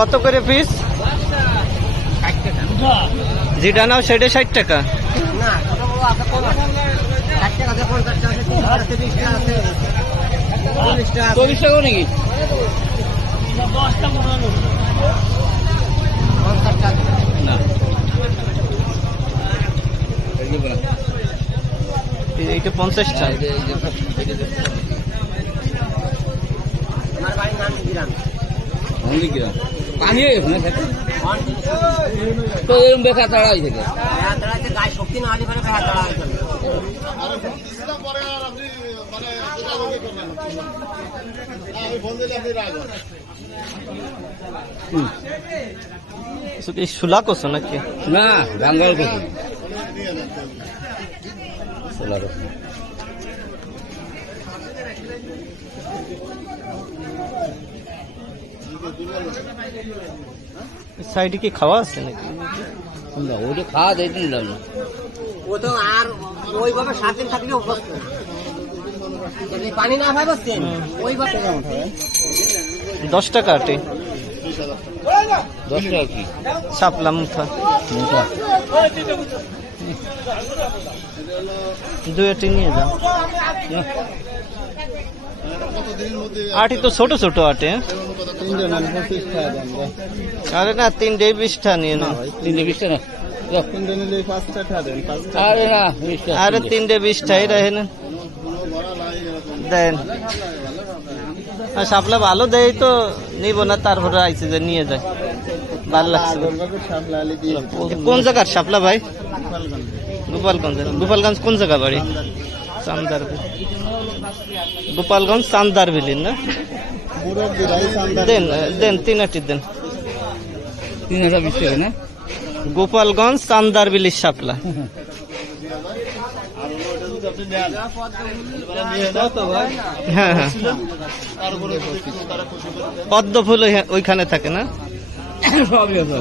কত করে পিস? যেটা নাও সেটা 60 টাকা। না ছোট বড় আছে কম আছে 60 টাকা আছে 50 টাকা আছে 30 টাকা আছে 20 টাকা আছে 40 টাকা 40 টাকা নাকি? 10টা বড় লোক 50 টাকা না এইটা 50 টাকা। আমার বাড়ির নাম গ্রাম পানি তো এরকম বেকার তাড়াই থেকে তাড়াতে গায়ে শক্তি না হলে পরে বেড়া তাড়া হয়ে যাবে। শুলা করছো নাকি? না বাঙ্গাল করছি সাইডে কি খাওয়া আছে নাকি? ওটা খাওয়া দিতে নিলাম না। ও তো আর ওইভাবে 7 দিন থাকলে অভ্যস্ত যদি পানি না হয় বসছেন ওইভাবে 10 টাকা আটে 10 টাকা কি শাপলা মুঠা। মোটা 2 আটে নিয়ে যাও। আটি তো ছোট ছোট আটে। আরে না 3 20 টাকা নিয়ে নাও। 320 টাকা আরে না 20 টাকা আরে 3 20 টাকাই রাখে না দেন। আর শাপলা ভালো দেয় তো নিব না, তারপরে আইসে যে নিয়ে যায় ভালো লাগছে। কোন জায়গার শাপলা ভাই? গোপালগঞ্জ। গোপালগঞ্জ কোন জায়গা বাড়ি? চান্দার গোপালগঞ্জ চান্দার বিলি না? দেন দেন 3 আটি দেন। 3020 টাকা না? গোপালগঞ্জ চান্দার বিলির শাপলা। হ্যাঁ হ্যাঁ পদ্ম ফুল ওইখানে থাকে না? সবই আছে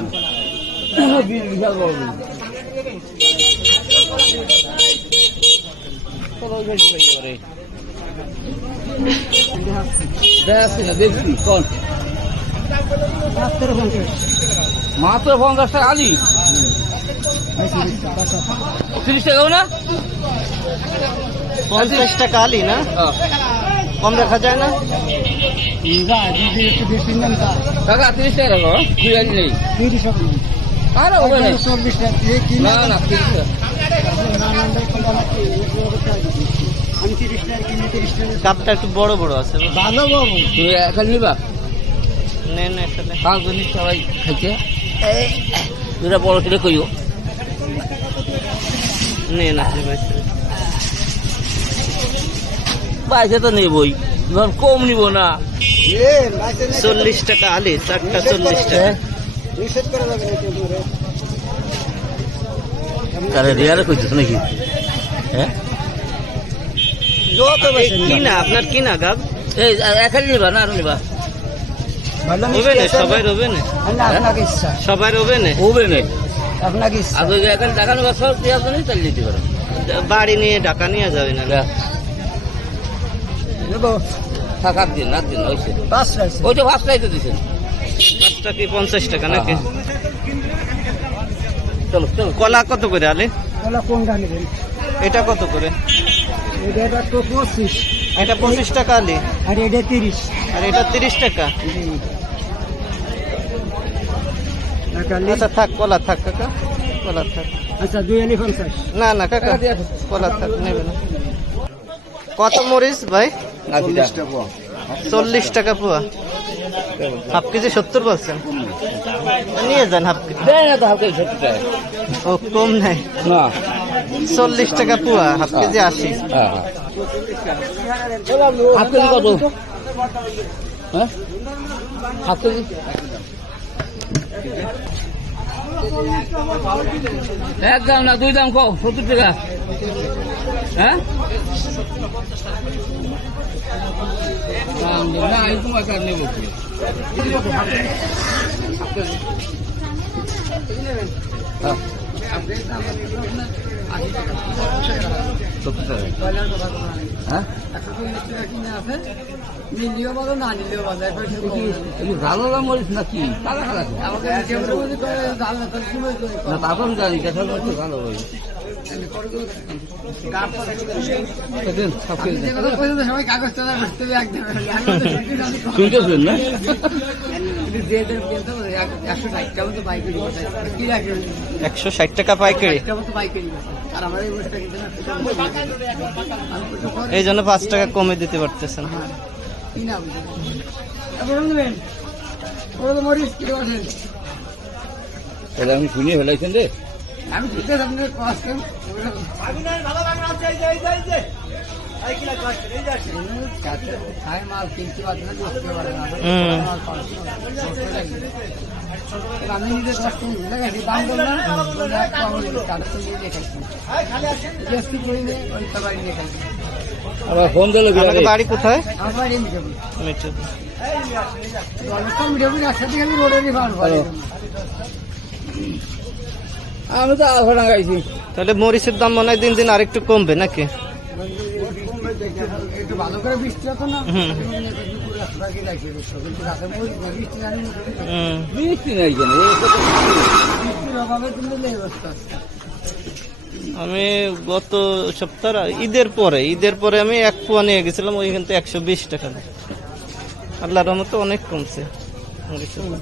বিশাল বড় দেখছি কোন মাত্র 50 টাকা আলি 30 টাকাও না? 50 টাকা আলি না? কম রাখা যায় না? টাকা 30 টাকা রাখো তুই আলি নেই আরে হবে না না না 30 টাকা কাপটা একটু বড় বড় আছে। ভালো বাবু তুমি এখন নিবা নেন এখানে 5 জন সবাই খাইছে দুটা বড় করে কইও নেন আপনি ভাই। বাইরে তো নেবই ধর কম নিব না। 40 টাকা আলি, 4টা 40 টাকা। তাহলে রিয়ালে কইছিস নাকি? হ্যাঁ কি না আপনার কি না গাব? এই একাই নিবা না আর নিবা? হবে না সবাই রবে না, সবাই রবে না হবে না আপনাকে আর ওই একাই টাকা নেবা সব দেওয়া নেই তাহলে দিতে পারো। বাড়ি নিয়ে ঢাকা নিয়ে যাবে না। থাকার দিন না দিন হয়েছে ওইটা ফার্স্টটাই তো দিচ্ছেন। 5টা কি 50 টাকা নাকি? চলো চলো কলা কত করে আলে? কোনটা নেবেন? এটা কত করে? এটা তো 25 এটা 25 টাকা আলি আর এটা 30 আর এটা 30 টাকা। আচ্ছা থাক কলা থাক কাকা, কলা থাক। আচ্ছা 2 আলি 50 না না কাকা কলা থাক, নেবে না। কত মরিচ ভাই? 40 টাকা পোয়া। হাফ কেজি 70 বলছেন, নিয়ে যান হাফ কেজি। না তো হালকা 70 টাকা ও কম নাই না 40 টাকা পোয়া, হাফ কেজি 80। হ্যাঁ হাফ কেজি কত? হ্যাঁ হাফ কেজি এক দাম না 2 দাম কো 70 টাকা। হ্যাঁ না এই তোমার কার নেব হ্যাঁ ভালো দাম বলিস নাকি না তারপর জানি দেখার মধ্যে ভালো বলি শুনতেছেন না 160 টাকা পাইকারি, এই জন্য 5 টাকা কমে দিতে পারতেছেন। তাহলে আমি শুনিয়ে ফেলাইছেন রে আমি মাল কিনতে পারছি না, করতে পারে না। আমি নিজে কষ্ট লাগাইছি, দাম বললাম আবার ফোন দিল আপনাদের বাড়ি কোথায়? আমার বাড়ি মিঠাপুর। মিঠাপুর। মিঠাপুর একসাথে আমি রোডেরই ভাড় পাই। আমি তো আধা গাইছি তাহলে মরিচের দাম মনে হয় দিন দিন আরেকটু কমবে নাকি? একটু ভালো করে বৃষ্টি হতো না, হুম। বৃষ্টি নাই কেন বৃষ্টির অভাবে কিন্তু এই অবস্থা। আমি গত সপ্তাহ ঈদের পরে আমি 1 পোয়া নিয়ে গেছিলাম, ওই কিন্তু 120 টাকা। আল্লাহর রহমতে অনেক কমছে মরিচের দাম।